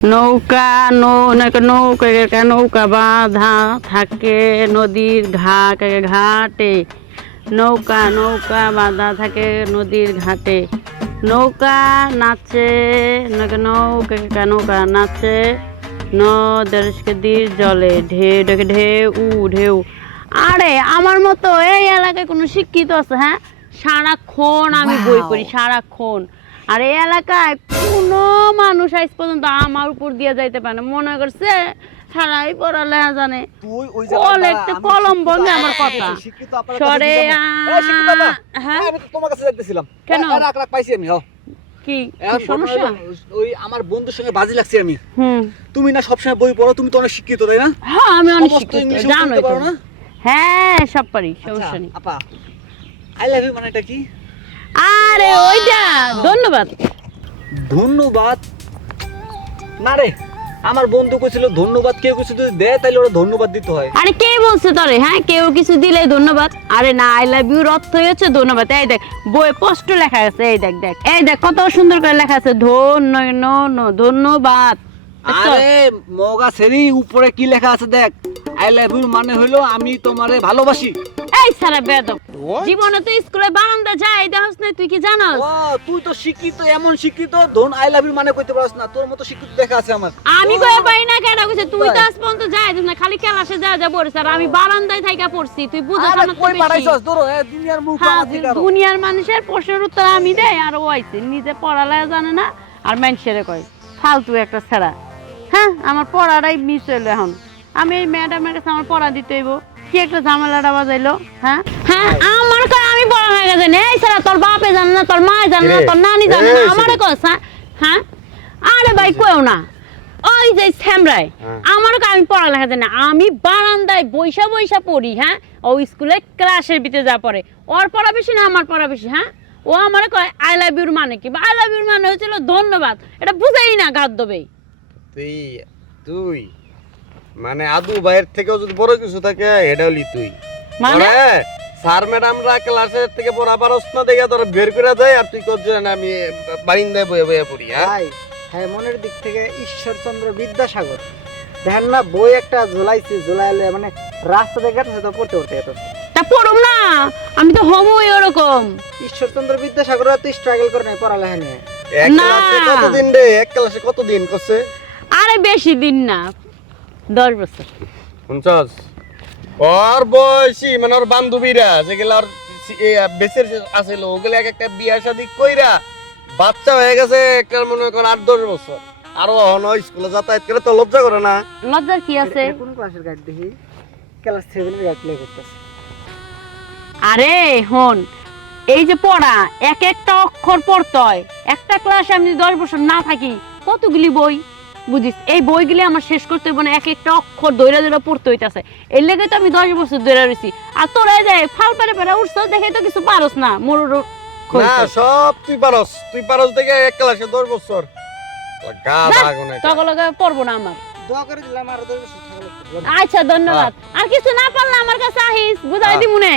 নৌকা নৌকা নৌকা বাঁধা থাকে নদীর ঘাটে। নৌকা নৌকা বাঁধা থাকে নদীর ঘাটে। নৌকা নাচে নৌকা নৌকা নাচে নদীর জলে ঢেউ। আরে আমার মতো এই এলাকায় কোনো শিক্ষিত আছে? হ্যাঁ, সারাক্ষণ আমি বই পড়ি সারাক্ষণ। আর এই এলাকায় কোনো মানুষ আজ পর্যন্ত আমার উপর দিয়ে যাইতে পারে না। মনে করছে সারাই পড়ালেখা জানে, কলম বন্ধে আমার কথা সরে। হ্যাঁ, তোমার কাছে যাইতেছিলাম কেন? পাইছি আমি। কি সমস্যা? ওই আমার বন্ধুর সঙ্গে বাজি লাগছে আমি। তুমি না সবসময় বই পড়ো, তুমি তো অনেক শিক্ষিত, তাই না? হ্যাঁ, আমি অনেক শিক্ষিত, জানো তো। না? হ্যাঁ, সব পারি, সমস্যা নেই। আপা, আই লাভ ইউ মানেটা কি? আরে ওইটা ধন্যবাদ। ধন্যবাদ না রে, আমার বন্ধু কইছিল ধন্যবাদ কেউ কিছু যদি দেয় তাহলে ওরা ধন্যবাদ দিতে হয়। আরে কে বলছে তোরে? হ্যাঁ, কেউ কিছু দিলে ধন্যবাদ? আরে না, আই লাভ ইউর অর্থ হচ্ছে ধন্যবাদ। এই দেখ বইয়ে স্পষ্ট লেখা আছে, এই দেখ এই দেখ কত সুন্দর করে লেখা আছে, ধন্যবাদ। আরে মগা সেরি, উপরে কি লেখা আছে দেখ। আই লাভ ইউ মানে হলো আমি তোমারে ভালোবাসি। এই সারা বেয়াদব, জীবনে তো স্কুলে বারান্দা যায় দেখছ না, তুই কি জানোস? ও তুই তো শিক্ষিত, এমন শিক্ষিত আই লাভ ইউ মানে কইতে পারছ না। তোর মতো শিক্ষিত দেখা আছে আমার। আমি কই পাই না কেন কইছে? তুই তো আজ পর্যন্ত যায় না, খালি ক্লাসে যা পড়ছিস। আর আমি বারান্দায় থাইকা পড়ছি, তুই বুঝছ না? কই পাঠাইছস তোর দুনিয়ার মুখ আমার থেকে আরো। দুনিয়ার মানুষের প্রশ্নের উত্তর আমি দেই, আর ও আইছে নিজে পড়ালেখা জানে না আর মানুষেরে কয় ফালতু একটা ছেড়া। হ্যাঁ, আমার পড়াটাই মিস হইলো। এখন আমি এই ম্যাডামের কাছে আমার পড়া দিতে হইব, কি একটা ঝামেলাটা বাজাইলো। হ্যাঁ হ্যাঁ, আমার কয় আমি পড়া হয়ে গেছে না। এই ছাড়া তোর বাপে জানে না, তোর মা জানে না, তোর নানি জানে না, আমারে কস? হ্যাঁ, আরে ভাই কইও না, ওই যে স্যামরাই আমার কয় আমি পড়ালেখা জানি না। আমি বারান্দায় বইসা পড়ি। হ্যাঁ, ও স্কুলে ক্লাসের ভিতরে যা পড়ে, ওর পড়া বেশি না আমার পড়া বেশি। হ্যাঁ, ও আমারে কয় আই লাভ ইউর মানে কি? আই লাভ ইউর মানে হচ্ছিল ধন্যবাদ। এটা বুঝাই না গাদ দেবে। তুই মানে আদু ভাইয়ের থেকেও যদি বড় কিছু থাকে এটা হলি তুই। মানে স্যার ম্যাডামরা ক্লাসের থেকে পড়া পারস না দেখে তোর বের করে দেয়, আর তুই করছিস না আমি বারিন্দায় বয়ে বয়ে পড়ি। হ্যাঁ, মনের দিক থেকে ঈশ্বরচন্দ্র বিদ্যাসাগর দেখেন না, বই একটা ঝোলাইলে মানে রাস্তা দেখে তো পড়তে এত তা পড়ুম না, আমি তো হবই ওরকম। ঈশ্বরচন্দ্র বিদ্যাসাগর এত স্ট্রাগল করে নাই পড়ালেখা নিয়ে। এক ক্লাসে কতদিন রে? এক ক্লাসে কতদিন করছে? আরে বেশি দিন না, 10 বছর। শুনছস? ওর বয়সী মানে ওর বান্ধবীরা যেগুলা ওর বেঁচে আছিল ওগুলো এক একটা বিয়া শাদী কইরা বাচ্চা হয়ে গেছে, একটা মনে করেন 8-10 বছর। আরো হন স্কুলে যাতায়াত করে তো লজ্জা করে না? লজ্জার কি আছে? কোন ক্লাসের গাইড দেখি? ক্লাস 7 এর গাইড প্লে করতেছে। আরে হন, এই যে পড়া, এক একটা অক্ষর পড়তে হয়। একটা ক্লাসে আমি 10 বছর না থাকি, কতগুলি বই বুঝিস? এই বইগুলি আমার শেষ করতে হবে না, এক একটা অক্ষর ধইরা পড়তে হইতাছে। এর লেগে তো আমি 10 বছর ধরে রইছি। আর তোরা যায় ফাল পেরে উঠছস, দেখে তো কিছু পারস না। না, সব তুই পারস দেখে এক ক্লাসে 10 বছর গা লাগুনে তগলগে পড়বো না আমার। দোয়া করে দিলাম আর 10 বছর থাকলো। আচ্ছা, ধন্যবাদ। আর কিছু না পারলে আমার কাছে আহিস, বুঝাই দিমুনে।